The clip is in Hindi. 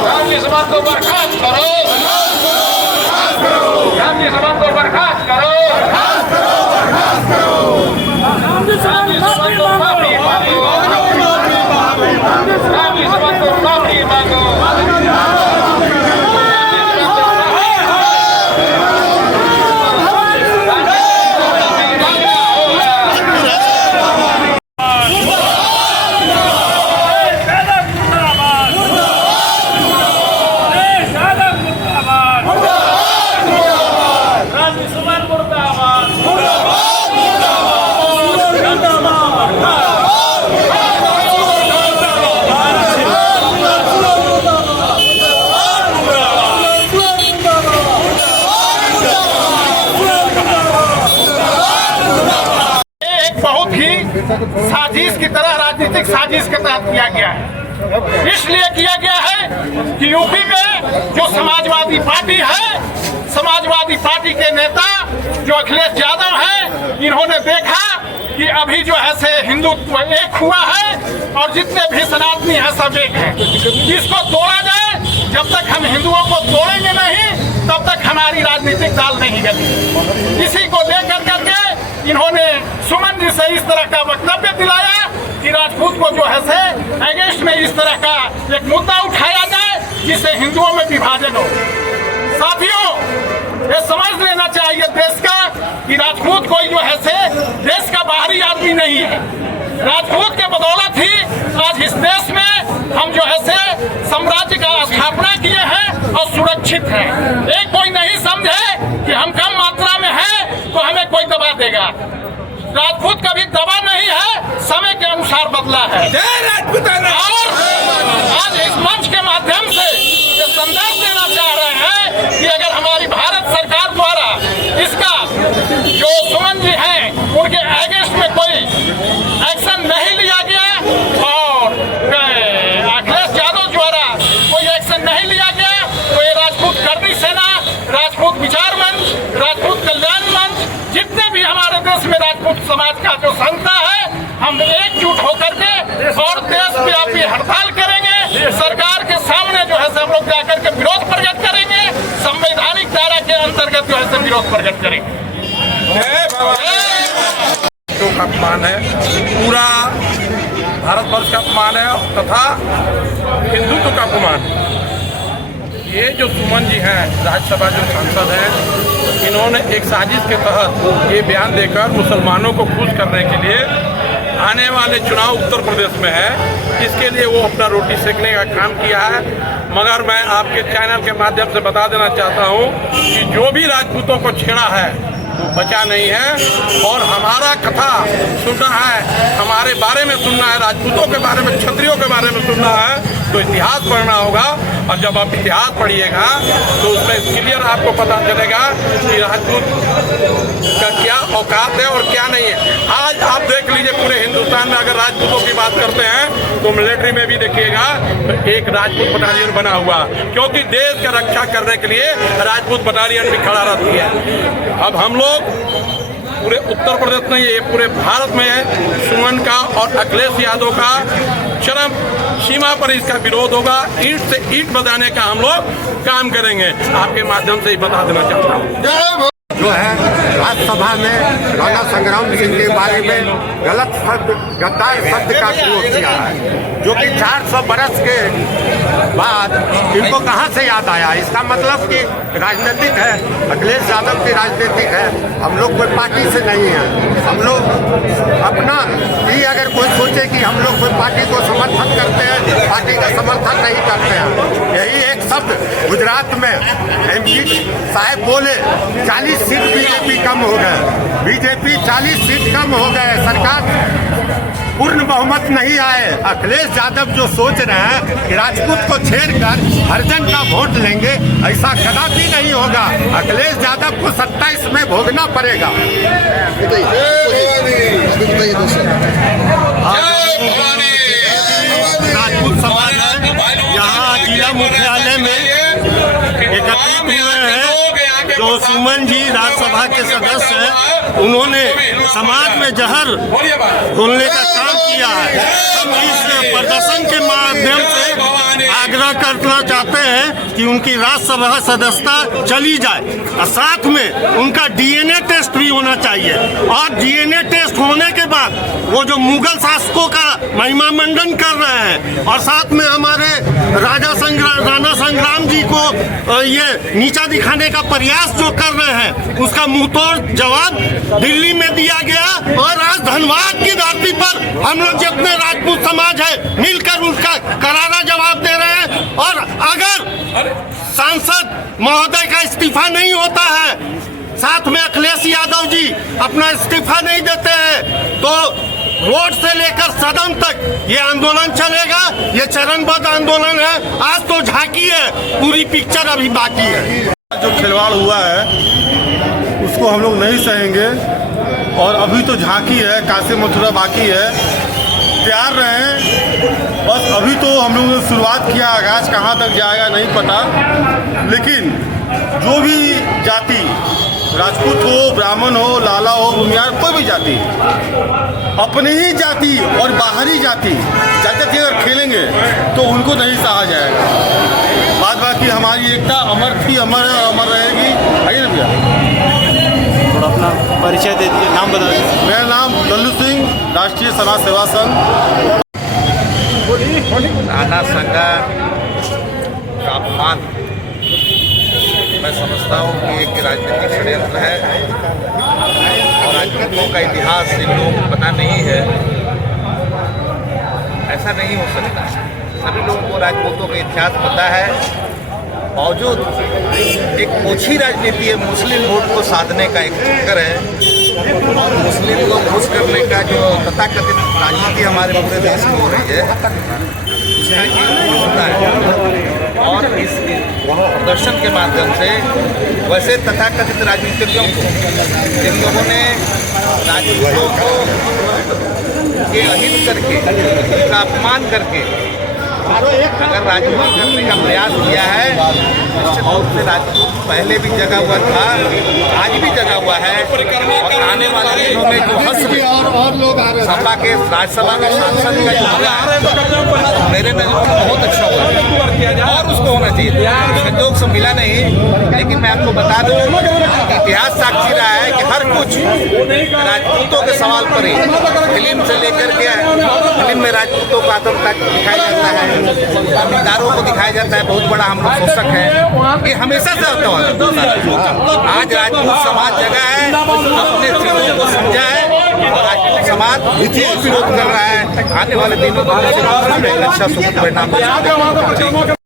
रामजी सुमन को बर्खास्त करो, रामजी सुमन को बर्खास्त करो, रामजी सुमन को माफी मांगो, रामजी सुमन को माफी मांगो। साजिश की तरह राजनीतिक साजिश के तहत किया गया है। इसलिए किया गया है कि यूपी में जो समाजवादी पार्टी है, समाजवादी पार्टी के नेता जो अखिलेश यादव हैं, इन्होंने देखा कि अभी जो है से हिंदुत्व एक हुआ है और जितने भी सनातनी हैं सब एक हैं। इसको तोड़ा जाए, जब तक हम हिंदुओं को तोड़ेंगे नहीं तब तक हमारी राजनीतिक दाल नहीं गली। इसी को लेकर करके इन्होंने सुमन जी से इस तरह का वक्तव्य दिलाया कि राजपूत को जो है से अगेंस्ट में इस तरह का एक मुद्दा उठाया जाए जिससे हिंदुओं में विभाजन हो। साथियों, ये समझ लेना चाहिए देश का कि राजपूत कोई जो है से देश का बाहरी आदमी नहीं है। राजपूत के बदौलत ही आज इस देश में हम जो है से साम्राज्य का स्थापना किए हैं और सुरक्षित हैं। एक कोई नहीं समझे कि हम कम मात्रा में हैं तो हमें कोई दबा देगा। राजपूत कभी दबा नहीं है, समय के अनुसार बदला है। और आज इस मंच के माध्यम से ये संदेश देना चाह रहे हैं कि अगर हमारी भारत सरकार द्वारा इसका जो सुमन जी हैं उनके अगेंस्ट में कोई एक्शन नहीं लिया गया और अखिलेश यादव द्वारा कोई एक्शन नहीं लिया गया तो ये राजपूत करनी सेना, राजपूत विचार मंच, राजपूत कल्याण मंच, जितने भी हमारे देश में राजपूत समाज का जो संस्था है, हम एकजुट होकर के और देशव्यापी हड़ताल करेंगे। सरकार के सामने जो है हम लोग जाकर के विरोध प्रकट करेंगे, संवैधानिक धारा के अंतर्गत जो है विरोध प्रकट करेंगे। का अपमान है, पूरा भारतवर्ष का अपमान है तथा हिंदुत्व का अपमान है। ये जो सुमन जी हैं, राज्यसभा जो सांसद हैं, इन्होंने एक साजिश के तहत ये बयान देकर मुसलमानों को खुश करने के लिए आने वाले चुनाव उत्तर प्रदेश में है, इसके लिए वो अपना रोटी सेकने का काम किया है। मगर मैं आपके चैनल के माध्यम से बता देना चाहता हूँ कि जो भी राजपूतों को छेड़ा है वो बचा नहीं है और हमारा कथा सुनना है, हमारे बारे में सुनना है, राजपूतों के बारे में, क्षत्रियों के बारे में सुनना है तो इतिहास पढ़ना होगा। और जब आप इतिहास पढ़िएगा तो उसमें क्लियर आपको पता चलेगा कि राजपूत का क्या औकात है और क्या नहीं है। आज आप देख लीजिए पूरे हिंदुस्तान में अगर राजपूतों की बात करते हैं तो मिलिट्री में भी देखिएगा तो एक राजपूत बटालियन बना हुआ, क्योंकि देश का रक्षा करने के लिए राजपूत बटालियन भी खड़ा रहती है। अब हम लोग पूरे उत्तर प्रदेश में, ये पूरे भारत में सुमन का और अखिलेश यादव का चरम सीमा पर इसका विरोध होगा। ईंट से ईंट बजाने का हम लोग काम करेंगे। आपके माध्यम से ही बता देना चाहता हूँ जो है राज्यसभा में राणा संग्राम सिंह के बारे में गलत शब्द, गद्दार शब्द का प्रयोग किया है, जो कि 400 बरस के बाद इनको कहां से याद आया। इसका मतलब कि राजनीतिक है, अखिलेश यादव की राजनीतिक है। हम लोग कोई पार्टी से नहीं है, हम लोग अपना ही अगर कोई सोचे कि हम लोग कोई पार्टी को समर्थन करते हैं, पार्टी का समर्थन नहीं करते हैं। यही एक शब्द गुजरात में MP साहब बोले 40 सीट बीजेपी कम हो गए, बीजेपी 40 सीट कम हो गए, सरकार पूर्ण बहुमत नहीं आए। अखिलेश यादव जो सोच रहे हैं कि राजपूत को छेड़कर हरिजन का वोट लेंगे, ऐसा कदापि नहीं होगा। अखिलेश यादव को 27 में भोगना पड़ेगा। राजपूत समाज है, यहाँ जिला मुख्यालय में एकत्रित हुए हैं जो सुमन जी राज्यसभा के सदस्य हैं। उन्होंने समाज में जहर घोलने का काम किया है। हम इस प्रदर्शन के माध्यम से आग्रह करना चाहते हैं कि उनकी राज्यसभा सदस्यता चली जाए और साथ में उनका डीएनए टेस्ट भी होना चाहिए। और डीएनए टेस्ट होने के बाद वो जो मुगल शासकों का महिमा मंडन कर रहे हैं और साथ में हमारे राणा संग्राम जी को ये नीचा दिखाने का प्रयास जो कर रहे हैं, उसका मुंहतोड़ जवाब दिल्ली में दिया गया। और आज धनबाद की धरती पर हम लोग जितने राजपूत समाज है मिलकर उसका करारा जवाब दे रहे हैं। और अगर सांसद महोदय का इस्तीफा नहीं होता है, साथ में अखिलेश यादव जी अपना इस्तीफा नहीं देते हैं, तो रोड से लेकर सदन तक ये आंदोलन चलेगा। ये चरणबद्ध आंदोलन है। आज तो झांकी है, पूरी पिक्चर अभी बाकी है। जो खिलवाड़ हुआ है उसको हम लोग नहीं सहेंगे और अभी तो झांकी है, काशी मथुरा बाकी है। तैयार रहें, बस अभी तो हम लोगों ने शुरुआत किया, आगाज कहाँ तक जाएगा नहीं पता। लेकिन जो भी जाति, राजपूत हो, ब्राह्मण हो, लाला हो, भूमियार, कोई भी जाति, अपनी ही जाति और बाहरी जाति अगर खेलेंगे तो उनको नहीं सहा जाएगा। बाद बाकी हमारी एकता अमर थी, अमर है, अमर रहेगी। आइए ना भैया, थोड़ा अपना परिचय दे दीजिए, नाम बता दीजिए। मेरा नाम लल्लू सिंह, राष्ट्रीय समाज सेवा संघ। राणा संघा का अपमान मैं समझता हूँ कि एक राजनीतिक षड्यंत्र है और राजनीतियों का इतिहास इन लोगों को पता नहीं है। ऐसा नहीं हो सकता है। सभी लोगों को राजपूतों का इतिहास पता है। बावजूद एक ओछी राजनीति है, मुस्लिम वोट को साधने का एक चक्कर है और मुस्लिम को खुश करने का जो तथाकथित राजनीति हमारे पूरे देश में हो रही है, उसका एक होता है। और इस प्रदर्शन के माध्यम से वैसे तथाकथित राजनीतिज्ञों को, जिन लोगों ने राजनीतियों को के अहित करके, उनका अपमान करके अगर राजनीति करने का प्रयास किया है, निश्चित रूप से राजपूत पहले भी जगा हुआ था, आज भी जगा हुआ है। और आने वाले दिनों में जो हस्र सपा के राज्यसभा के सांसद का जो होगा, मेरे नजर में बहुत अच्छा हुआ और उसको होना चाहिए। संजोग से मिला नहीं, लेकिन मैं आपको बता दूं कि इतिहास साक्षी रहा है कि हर कुछ राजपूतों के सवाल पर ही, फिल्म से लेकर के फिल्म में राजपूतों को आतंकता दिखाया जाता है, जमींदारों को दिखाया जाता है बहुत बड़ा हम लोग शोषक है। ये हमेशा से होता है। आज राजपूत समाज जगह है, अपने चीजों को समझा है और राजपूत समाज विरोध कर रहा है। आने वाले दिनों में अच्छा सुखद परिणाम